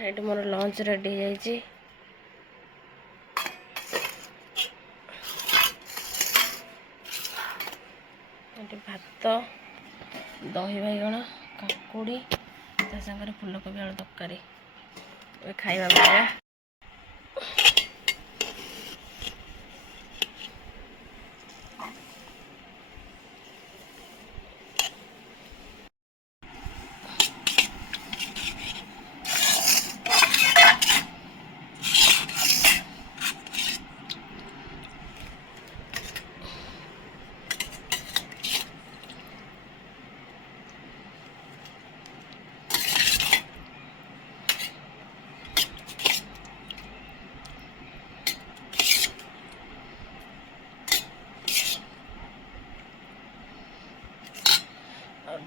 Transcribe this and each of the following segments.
ଏଇଠି ମୋର launch ready ହେଇଯାଇଛି। ଏଠି ଭାତ, ଦହି ବାଇଗଣ, କାକୁଡ଼ି ତା ସାଙ୍ଗରେ ଫୁଲକୋବି ଆଳୁ ତରକାରୀ। ଏବେ ଖାଇବା ବଢ଼ିଆ।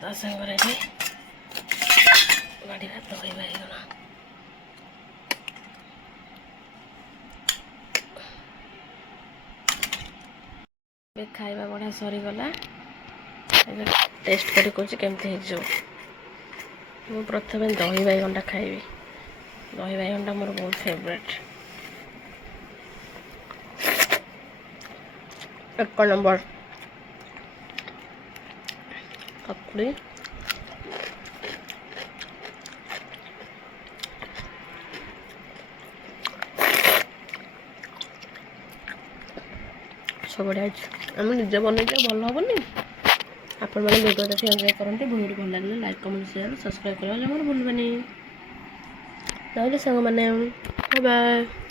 ତା ସାଙ୍ଗରେ ଏଠି ବାଡ଼ି ଭାତ ଦହି ବାଇଗଣ। ଏବେ ଖାଇବା ବଢ଼ିଆ ସରିଗଲା। ଏବେ ଟେଷ୍ଟ କରି କହୁଛି କେମିତି ହେଇଯିବ। ମୁଁ ପ୍ରଥମେ ଦହି ବାଇଗଣଟା ଖାଇବି। ଦହି ବାଇଗଣଟା ମୋର ବହୁତ ଫେଭରେଟ୍। ଏକ ନମ୍ବର। କାକୁଡ଼ି ସବୁ ବଢ଼ିଆ ଅଛି। ଆମେ ନିଜେ ବନେଇଲେ ଭଲ ହେବନି। ଆପଣମାନେ ଭିଡ଼ିଓ ଦେଖି ଏନ୍ଜୟ କରନ୍ତି। ଭିଡ଼ିଓ ଭଲ ଲାଗିଲେ ଲାଇକ୍, କମେଣ୍ଟ, ସେୟାର, ସବସ୍କ୍ରାଇବ୍ କରିବା ଜମାରୁ ଭୁଲିବେନି। ରହିଲେ ସାଙ୍ଗମାନେ, ବାଏ ବାଏ।